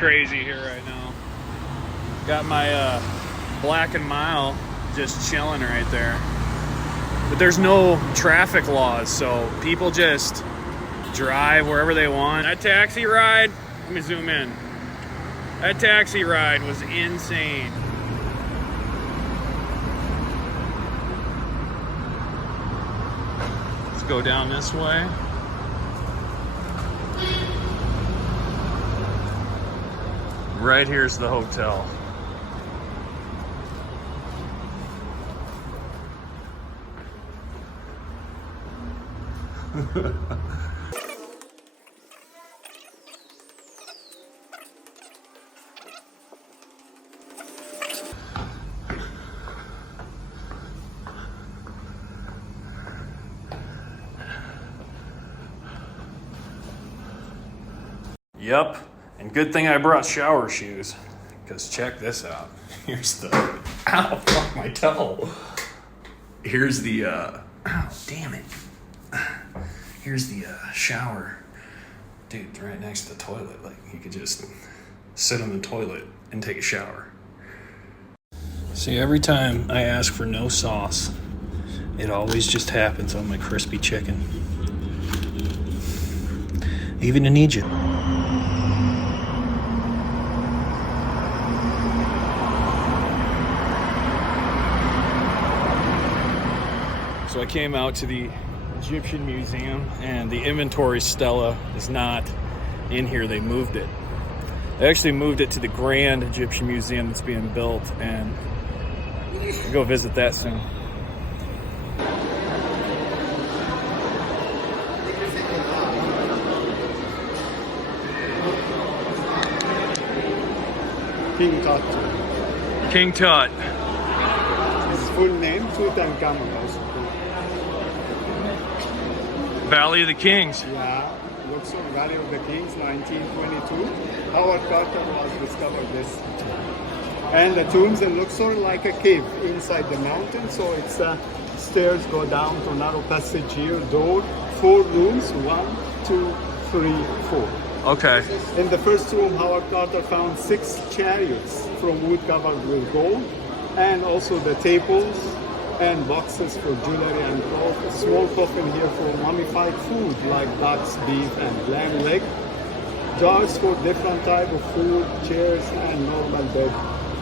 crazy here right now. Got my Black and Mile just chilling right there. But there's no traffic laws, so people just drive wherever they want. That taxi ride, let me zoom in. That taxi ride was insane. Let's go down this way. Right here's the hotel. Yep, and good thing I brought shower shoes, because check this out. Here's the, ow, fuck my toe. Here's the, ow, damn it. Here's the shower. Dude, right next to the toilet. Like, you could just sit on the toilet and take a shower. See, every time I ask for no sauce, it always just happens on my crispy chicken. Even in Egypt. So I came out to the Egyptian Museum, and the inventory stela is not in here. They moved it. They actually moved it to the Grand Egyptian Museum that's being built, and I'll go visit that soon. King Tut. King Tut. His full name, Tutankhamun also. Valley of the Kings. Yeah, Luxor Valley of the Kings, 1922. Howard Carter has discovered this. And the tombs in Luxor like a cave inside the mountain, so it's stairs go down to narrow passage here, door, 4 rooms, 1, 2, 3, 4. Okay. In the first room, Howard Carter found 6 chariots from wood covered with gold, and also the tables and boxes for jewelry and cloth. A small coffin here for mummified food like duck's beef and lamb leg. Jars for different type of food, chairs and normal bed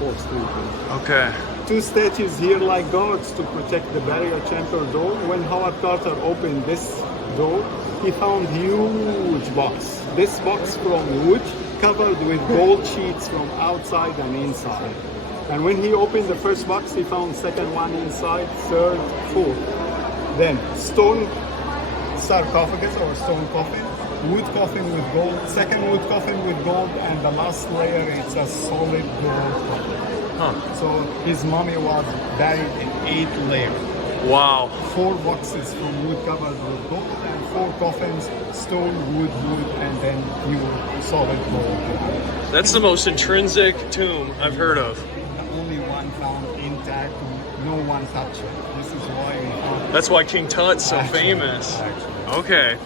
for sleeping. Okay. 2 statues here like guards to protect the burial chamber door. When Howard Carter opened this door, he found huge box. This box from wood covered with gold sheets from outside and inside. And when he opened the first box, he found second one inside, third, fourth. Then stone sarcophagus or stone coffin, wood coffin with gold, second wood coffin with gold, and the last layer it's a solid gold coffin. Huh. So his mummy was buried in 8 layers. Wow. 4 boxes from wood covered with gold, and 4 coffins, stone, wood, and then pure solid gold. That's the most intrinsic tomb I've heard of. Only one found intact, no one touched it. This is why we found. That's why King Tut's so famous. Okay.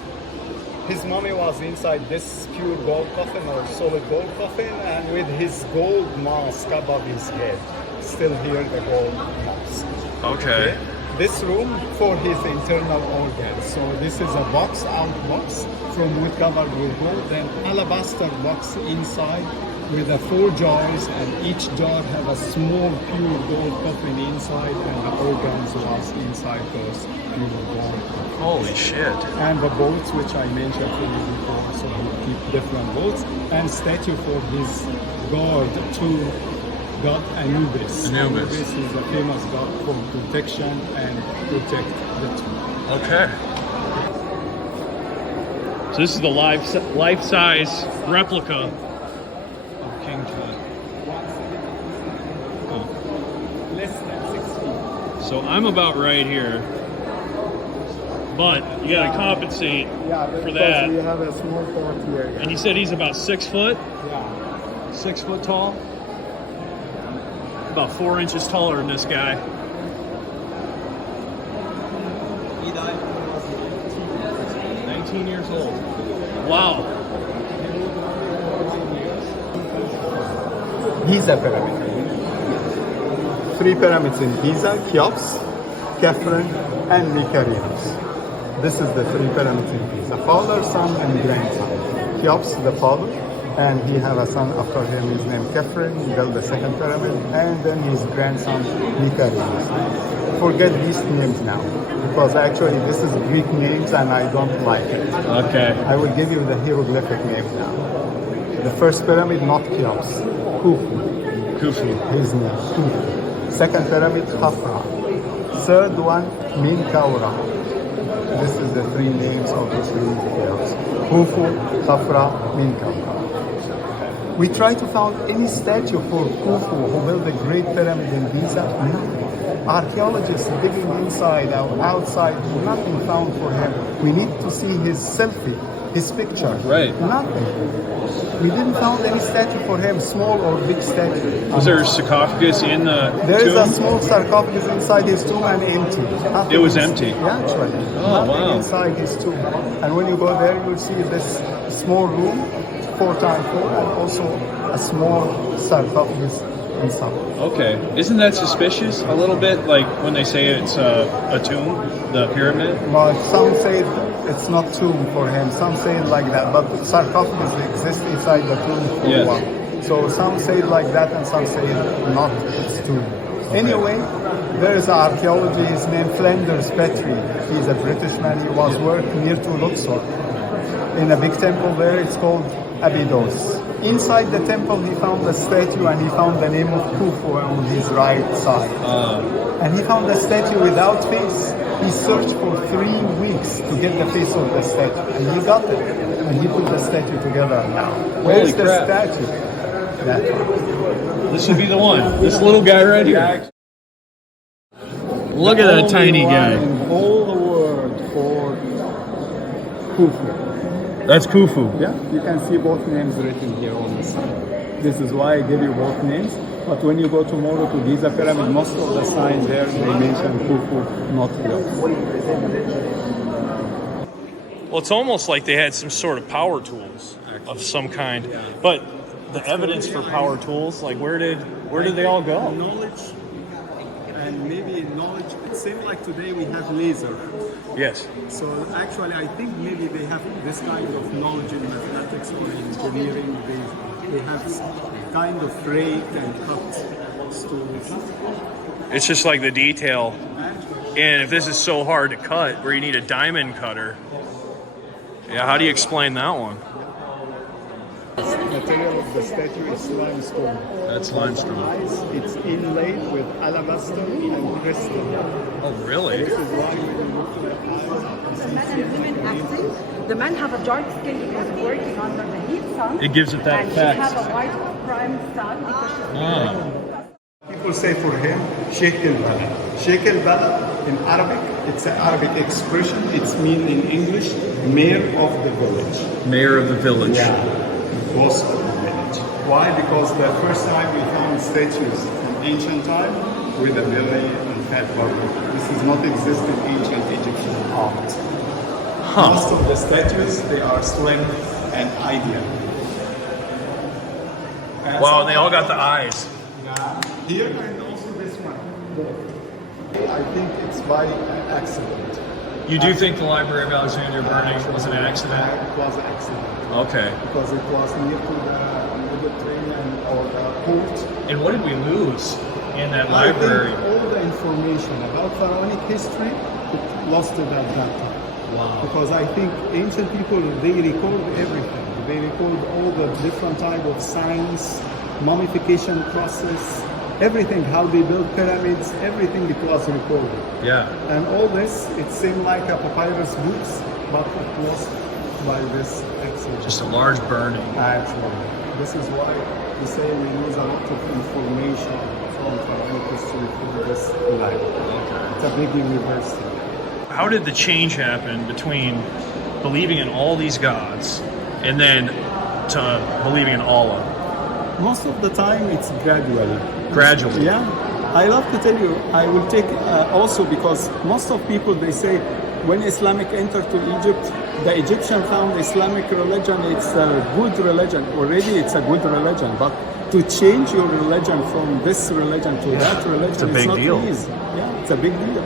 His mummy was inside this pure gold coffin or solid gold coffin, and with his gold mask above his head. Still here, the gold mask. Okay. This room for his internal organs. So this is a box, out box from wood covered with gold, then alabaster box inside with 4 jars, and each jar have a small pure gold coffin inside, and the organs was inside those pure gold. Holy shit. And the boats, which I mentioned to you before, so he keep different boats, and statue for his god to god Anubis. Anubis is a famous god for protection and protect the tomb. Okay. So this is the life-size replica of King Tut. Less than 6 feet. So I'm about right here, but you gotta compensate for that. We have a small part here. And you said he's about 6 foot? Yeah. 6 foot tall? About 4 inches taller than this guy. He died when he was 19 years old. Wow. Giza pyramid. 3 pyramids in Giza, Cheops, Khafre, and Mycerinus. This is the 3 pyramids in Giza. Father, son, and grandson. Cheops, the father, and he have a son after him. His name Khafre. He built the 2nd pyramid, and then his grandson Mycerinus. Forget these names now, because actually this is Greek names and I don't like it. Okay. I will give you the hieroglyphic names now. The first pyramid, not Cheops, Khufu. Khufu. His name, Khufu. 2nd pyramid, Khafre. 3rd one, Menkaura. This is the 3 names of the 3 pharaohs. Khufu, Khafre, Menkaura. We try to find any statue for Khufu who built the Great Pyramid in Giza. No. Archaeologists digging inside or outside, nothing found for him. We need to see his selfie, his picture. Right. Nothing. We didn't find any statue for him, small or big statue. Was there a sarcophagus in the There is tomb? a small sarcophagus inside his tomb and empty. It was empty? Yeah, actually. Oh, Nothing wow. inside his tomb. And when you go there, you'll see this small room, 4x4, and also a small sarcophagus inside. Okay. Isn't that suspicious a little bit? Like when they say it's a tomb, the pyramid? Well, some say it's not tomb for him. Some say it like that. But sarcophagus exists inside the tomb for Yes. one. So some say it like that and some say not. It's tomb. Anyway, there is an archaeology. His name Flinders Petrie. He's a British man. He was working near to Luxor in a big temple there. It's called Abydos. Inside the temple, he found a statue and he found the name of Khufu on his right side. And he found a statue without face. He searched for 3 weeks to get the face of the statue, and he got it. And he put the statue together now. Where's the crap. statue? That one. This would be the one. This little guy right here. Look at that tiny Only guy. one in all the world for Khufu. That's Khufu. Yeah, you can see both names written here on the side. This is why I give you both names. But when you go tomorrow to Giza Pyramid, most of the signs there, they mention Khufu, not Cheops. Well, it's almost like they had some sort of power tools of some kind. But the evidence for power tools, like where did they all go? Knowledge, and maybe knowledge, it seems like today we have laser. Yes. So actually, I think maybe they have this kind of knowledge in mathematics or in engineering. They have kind of rake and cut tools. It's just like the detail. And if this is so hard to cut, where you need a diamond cutter, yeah, how do you explain that one? The material of the statue is limestone. That's limestone. It's inlaid with alabaster and crystal. Oh, really? This is why when you look at the eyes, Men and women acting. The men have a dark skin because of working under the heat sun. It gives it that and effect. she has a white prime sun because she's people say for him, Sheikh al-Balad. Sheikh al-Balad in Arabic, it's an Arabic expression. It's mean in English, mayor of the village. Mayor of the village. Yeah, boss of the village. Why? Because the first time we found statues from ancient time with a belly and fat body. This does not exist in ancient Egyptian art. Most of the statues, they are slim and ideal. Wow, they all got the eyes. Here and also this one. I think it's by accident. You do think the Library of Alexandria burning was an accident? It was an accident. Okay. Because it was near to the Mediterranean or the port. And what did we lose in that I library? think all the information about pharaonic history it lost it at that time. Wow. Because I think ancient people, they record everything. They record all the different type of science, mummification process, everything, how they build pyramids, everything it was recorded. Yeah. And all this, it seemed like a papyrus books, but it was by this accident. Just a large burning. Actually, this is why we say we lose a lot of information from pharaonic history from this library. It's a big university. How did the change happen between believing in all these gods and then to believing in Allah? Most of the time, it's gradually. Gradually. Yeah. I love to tell you, I will take also because most of people, they say when Islamic entered to Egypt, the Egyptian found Islamic religion, it's a good religion. Already it's a good religion, but to change your religion from this religion to that religion, it's a big not deal. easy. Yeah, it's a big deal.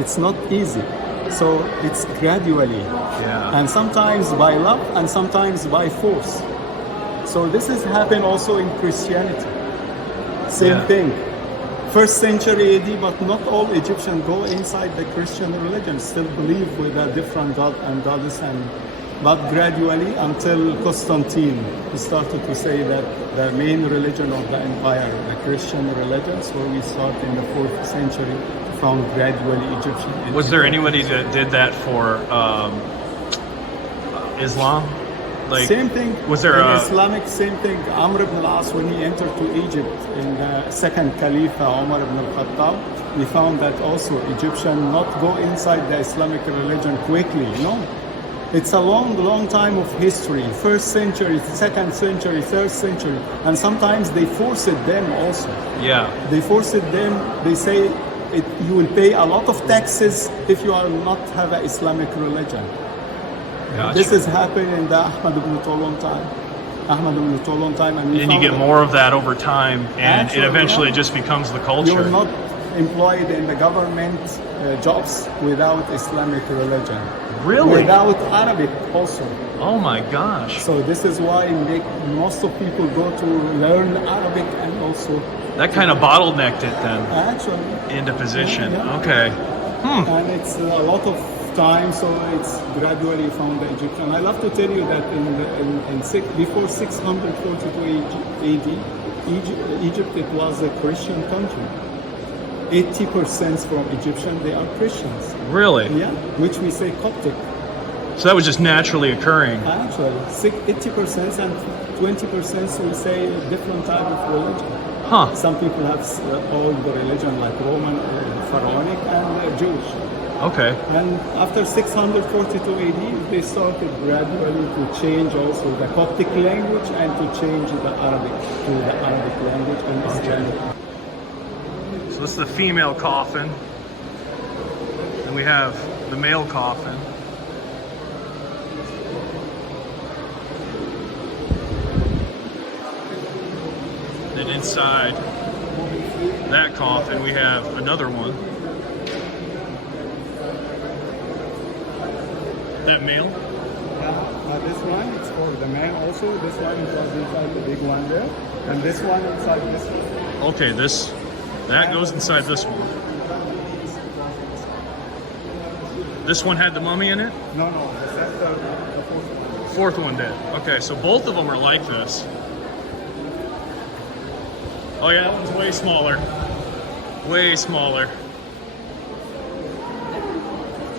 It's not easy. So it's gradually, Yeah. and sometimes by love and sometimes by force. So this has happened also in Christianity. Same Yeah. thing. First century AD, but not all Egyptians go inside the Christian religion, still believe with a different god and goddess, but gradually until Constantine, he started to say that the main religion of the empire, the Christian religion, so we start in the 4th century, found gradually Egyptian. Was there anybody that did that for Islam? Like, Same thing. Was there in a Islamic? Same thing. Amr ibn al-As, when he entered to Egypt in the second Caliph Umar ibn al-Khattab, we found that also Egyptian not go inside the Islamic religion quickly. No, it's a long time of history. 1st century, 2nd century, 3rd century, and sometimes they forced them also. Yeah. They forced them. They say you will pay a lot of taxes if you are not have an Islamic religion. Gotcha. This has happened in the Ahmad ibn Tulun time. Ahmad ibn Tulun time, and And you get more of that over time, and Actually, it eventually yeah. just becomes the culture. You're not employed in the government jobs without Islamic religion. Really? Without Arabic also. Oh my gosh. So this is why most of people go to learn Arabic and also That kind of bottlenecked it then actually. into position. Yeah. Okay. And it's a lot of time, so it's gradually found the Egyptian. I love to tell you that before 642 AD, Egypt it was a Christian country. 80% from Egyptian, they are Christians. Really? Yeah, which we say Coptic. So that was just naturally occurring. Actually, 80% and 20% we say different type of religion. Huh. Some people have all the religion like Roman, Pharaonic, and Jewish. Okay. And after 642 AD, they started gradually to change also the Coptic language and to change the Arabic to the Arabic language and Islamic. So this is the female coffin. And we have the male coffin. Then inside that coffin, we have another one. That male? This one is for the man also. This one is inside the big one there. And this one inside this one. Okay, that goes inside this one. This one had the mummy in it? No, that's the fourth one. Fourth one did. Okay, so both of them are like this. Oh yeah, that one's way smaller. Way smaller.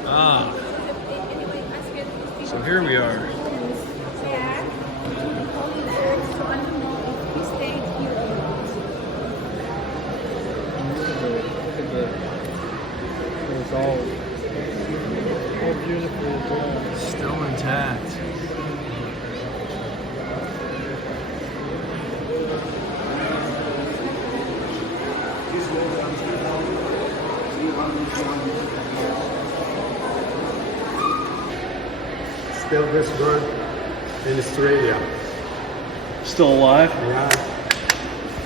Ah. So here we are. It's all beautiful. Still intact. Still this bird in Australia. Still alive? Yeah.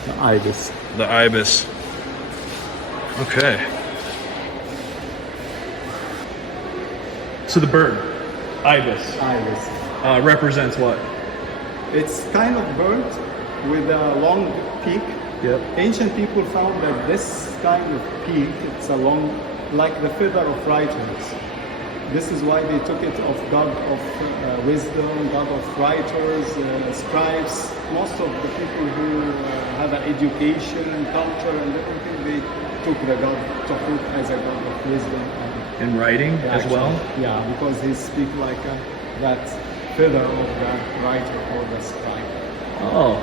The ibis. The ibis. Okay. So the bird, ibis, Ibis. represents what? It's kind of bird with a long peak. Yep. Ancient people found that this kind of peak, it's a long, like the feather of writers. This is why they took it of god of wisdom, god of writers, scribes. Most of the people who have an education and culture and everything, they took the god Toput as a god of wisdom. In writing as well? Yeah, because he speaks like that feather of the writer or the scribe. Oh.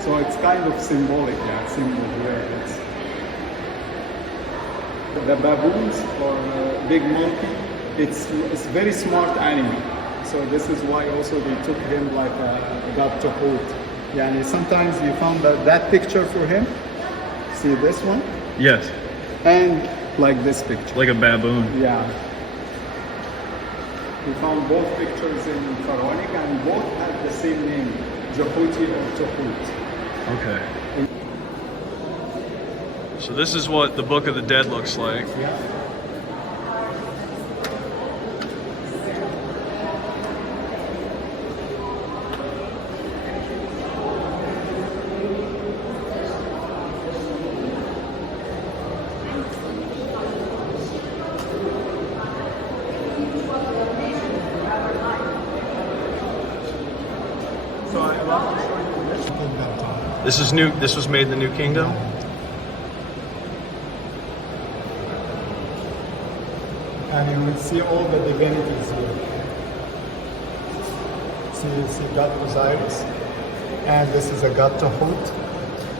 So it's kind of symbolic, symbol where it's the baboons or big monkey. It's very smart animal. So this is why also they took him like a god to hold. Yeah, and sometimes you found that picture for him. See this one? Yes. And like this picture. Like a baboon. Yeah. We found both pictures in Pharaonic and both have the same name, Jehuti or Tohut. Okay. So this is what the Book of the Dead looks like. So I want to show you this kingdom. This is new. This was made in the New Kingdom. And you will see all the divinities here. So you see God Osiris, and this is a God Tahut.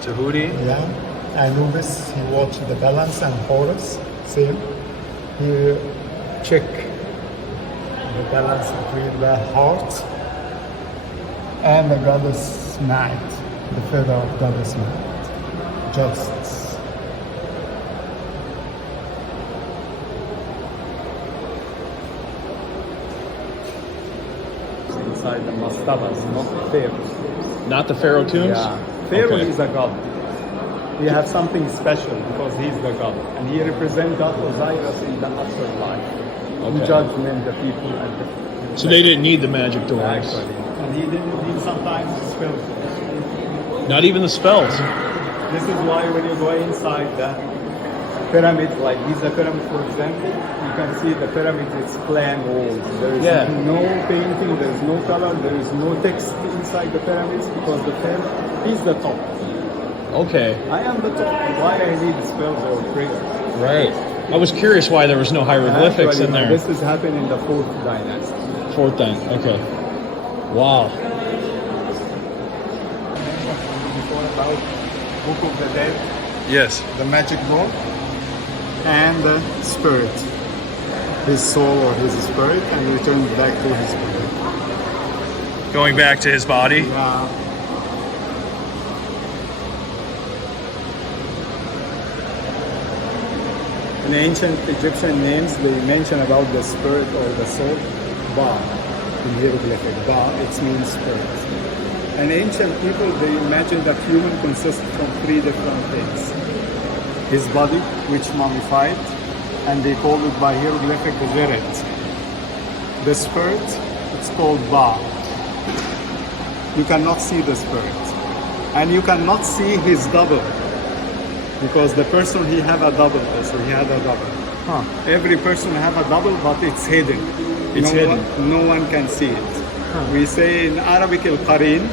Tahuti. Yeah. Anubis, he watched the balance, and Horus, same. He check the balance between the heart and the goddess night, the feather of goddess night, justice. Inside the mastabas, not pharaohs. Not the Pharaoh tombs. Yeah, Pharaoh Okay. is a god. He has something special because he's the god, and he represents God Osiris in the afterlife. In Okay. judgment, the people and the So they didn't need the magic doors. actually, and he didn't need sometimes spells. Not even the spells. This is why when you go inside the pyramid, like Giza pyramid for example, you can see the pyramid is plain walls. There is Yeah. no painting, there is no color, there is no text inside the pyramids because the pharaoh is the top. Okay. I am the top. Why I need spells or prayers? Right. I was curious why there was no hieroglyphics Actually, in there. This has happened in the 4th dynasty. Fourth thing. Okay. Wow. Before about Book of the Dead, Yes. the magic book, and the spirit, his soul or his spirit, and returns back to his spirit. Going back to his body. In ancient Egyptian names, they mention about the spirit or the soul, Ba, in hieroglyphic. Ba, it means spirit. And ancient people, they imagine that human consists from 3 different things. His body, which mummified, and they call it by hieroglyphic the Viret. The spirit, it's called Ba. You cannot see the spirit. And you cannot see his double. Because the person, he have a double also, he had a double. Huh. Every person have a double, but it's hidden. It's hidden. No one can see it. We say in Arabic al-Qarin,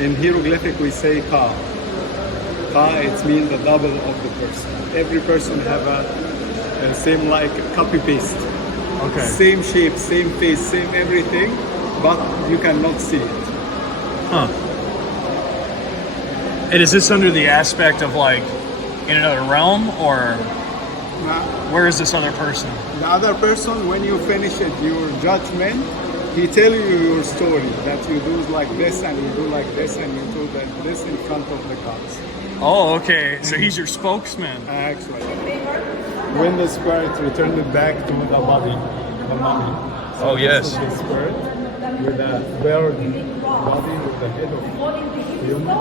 in hieroglyphic we say Ka. Ka, it means the double of the person. Every person have a same like copy paste. Okay. Same shape, same face, same everything, but you cannot see it. Huh. And is this under the aspect of like in another realm, or Now, where is this other person? the other person, when you finish it, your judgment, he tell you your story, that you do like this and you do like this and you do that this in front of the gods. Oh, okay. So he's your spokesman. Actually, when the spirit returned it back to the body, the mummy. Oh, yes. The spirit with a bird body with the head of human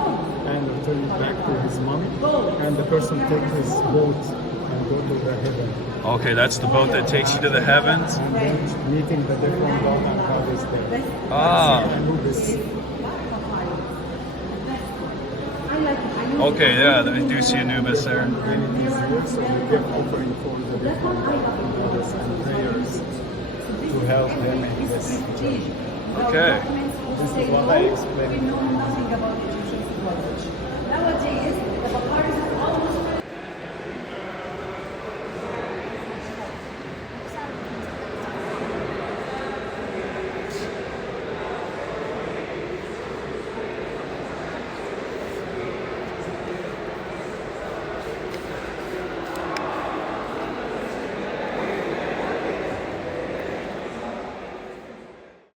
and returned it back to his mummy, and the person take his boat and go to the heaven. Okay, that's the boat that takes you to the heavens. And then meeting the different God and goddess there. Ah. Anubis. Okay, yeah, I do see Anubis there. When it is here, so you give offering for the different goddess and prayers to help them in this. Okay. This is what I explained.